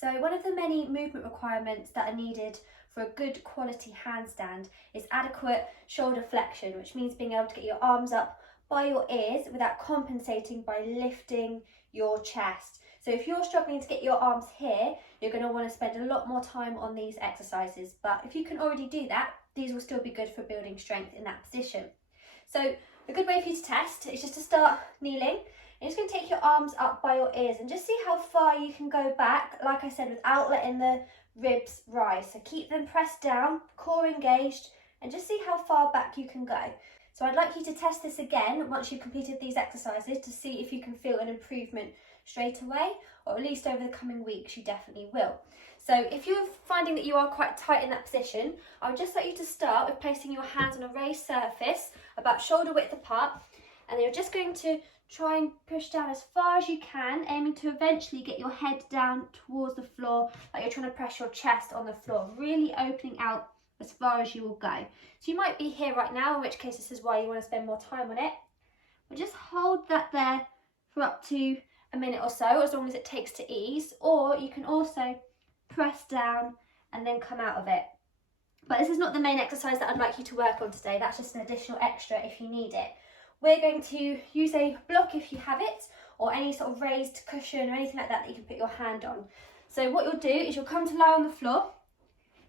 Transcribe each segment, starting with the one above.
So one of the many movement requirements that are needed for a good quality handstand is adequate shoulder flexion, which means being able to get your arms up by your ears without compensating by lifting your chest. So if you're struggling to get your arms here, you're going to want to spend a lot more time on these exercises. But if you can already do that, these will still be good for building strength in that position. So a good way for you to test is just to start kneeling. You're just going to take your arms up by your ears and just see how far you can go back, like I said, without letting the ribs rise. So keep them pressed down, core engaged, and just see how far back you can go. So I'd like you to test this again once you've completed these exercises to see if you can feel an improvement straight away, or at least over the coming weeks you definitely will. So if you're finding that you are quite tight in that position, I would just like you to start with placing your hands on a raised surface about shoulder width apart, and then you're just going to try and push down as far as you can, aiming to eventually get your head down towards the floor, like you're trying to press your chest on the floor, really opening out as far as you will go. So you might be here right now, in which case this is why you want to spend more time on it. But just hold that there for up to a minute or so, as long as it takes to ease, or you can also press down and then come out of it. But this is not the main exercise that I'd like you to work on today. That's just an additional extra if you need it. We're going to use a block if you have it, or any sort of raised cushion or anything like that that you can put your hand on. So what you'll do is you'll come to lie on the floor,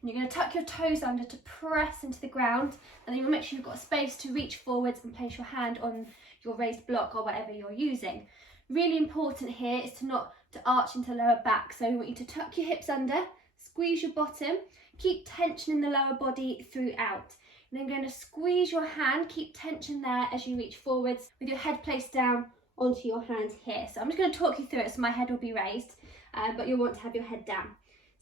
and you're going to tuck your toes under to press into the ground, and then you'll make sure you've got space to reach forwards and place your hand on your raised block or whatever you're using. Really important here is to arch into lower back. So we want you to tuck your hips under, squeeze your bottom, keep tension in the lower body throughout. And then going to squeeze your hand, keep tension there as you reach forwards with your head placed down onto your hand here. So I'm just going to talk you through it, so my head will be raised, but you'll want to have your head down.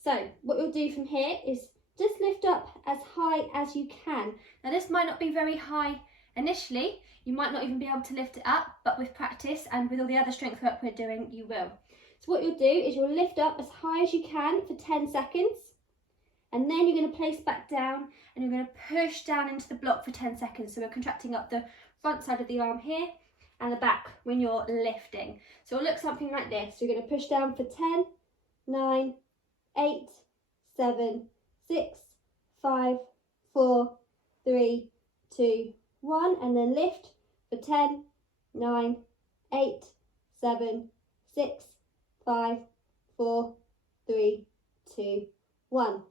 So what you'll do from here is just lift up as high as you can. Now this might not be very high initially, you might not even be able to lift it up, but with practice and with all the other strength work we're doing, you will. So what you'll do is you'll lift up as high as you can for 10 seconds. And then you're going to place back down and you're going to push down into the block for 10 seconds. So we're contracting up the front side of the arm here and the back when you're lifting. So it'll look something like this. So you're going to push down for 10, 9, 8, 7, 6, 5, 4, 3, 2, 1. And then lift for 10, 9, 8, 7, 6, 5, 4, 3, 2, 1.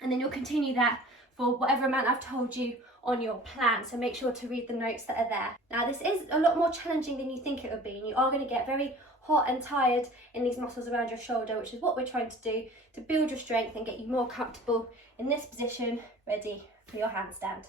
And then you'll continue that for whatever amount I've told you on your plan, so make sure to read the notes that are there. Now this is a lot more challenging than you think it would be, and you are going to get very hot and tired in these muscles around your shoulder, which is what we're trying to do to build your strength and get you more comfortable in this position, ready for your handstand.